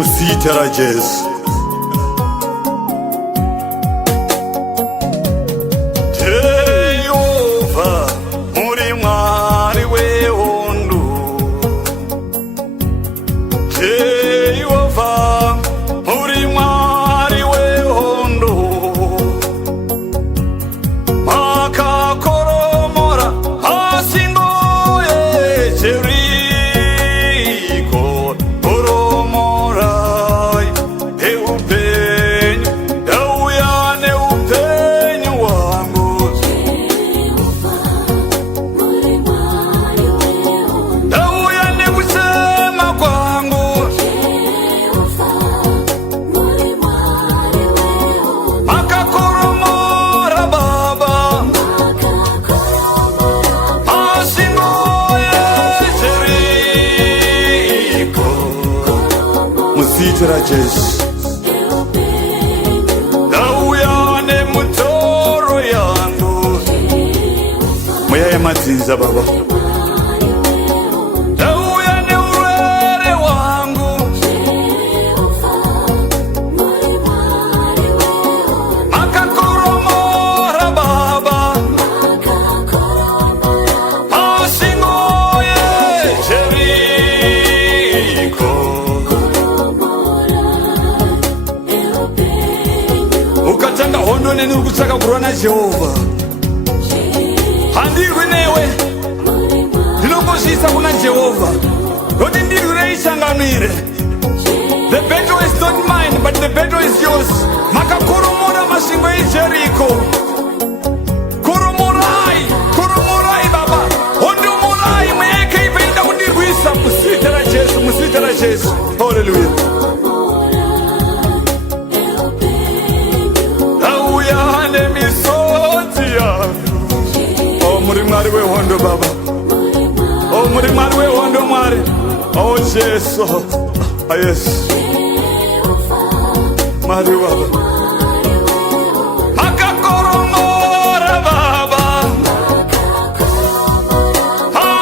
Musita ra Jesu. Jehova muri mwari wehondo, Jehova muri mwari wehondo, makakoromora asingo Jeriko, koromorai eupenyu dauyane upenyu wangu. Dauyane kusema kwangu, makakoromora Baba asingo Jeriko. Musita ra Jesu. Dauyane mutoro yangu, muyaya madzinza Baba. Dauyane urwere wangu, makakoromora Baba asingo Jeriko. Ukatanga hondo neni uri kutsvaka kurwa naJehovha, handirwi newe, ndinongozviisa kuna Jehovha kuti ndirwirei changanwire. The battle is not mine, but the battle is yours. Makakoromora masvingo eJeriko. Koromorai, koromorai Baba, hondomorai mweya yakaipa inoda kundirwisa. Musita ra Jesu, musita ra Jesu. Hallelujah. Dauya nemisodzi yangu. Oh, muri mwari wehondo Baba. Oh, muri mwari wehondo Mwari. Oh, Jesu. Ah, Yesu. Mwari Baba. Makakoromora Baba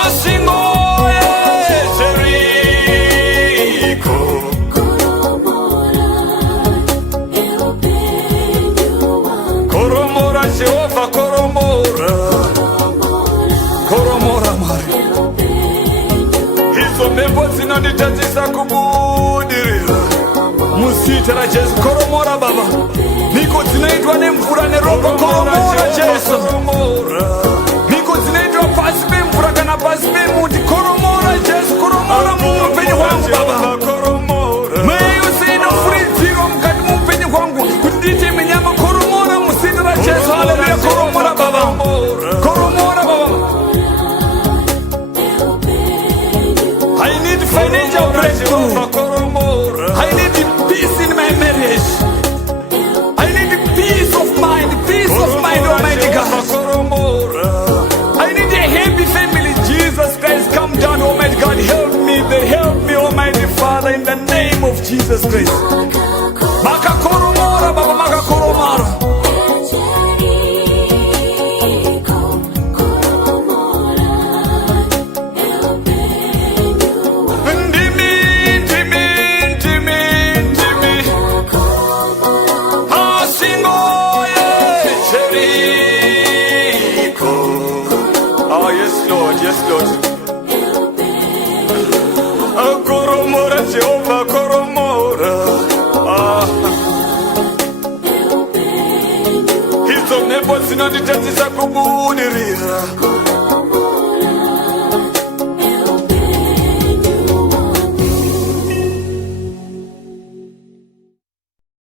asingo Jeriko. Koromora Jehova, koromora. Koromora Mwari. Izo mhepo dzinonditadzisa kubudirira. Musita ra Jesu. Koromora Baba. Mhiko dzinoitwa nemvura neropa. Koromora Jesu. Mhiko dzinoitwa pasi pemvura kana pasi pemuti. Koromora Jesu. Koromora muupenyu hwangu Baba. Mweya yose inofuridzirwa mukati muupenyu hwangu kuti ndiite minyama. Koromora musita ra Jesu. Haleluya. Koromora Baba. Koromora Baba. I need financial breakthrough. I need peace in my marriage. I need peace of mind, Almighty God. I need a happy family. Jesus Christ, come down, Almighty God. Help me, Almighty Father, in the name of Jesus Christ. Makakoromora Baba, makakoromora. Yes, Lord. Koromora Jehovah, koromora. Hizo mhepo zinonditadzisa kubudirira.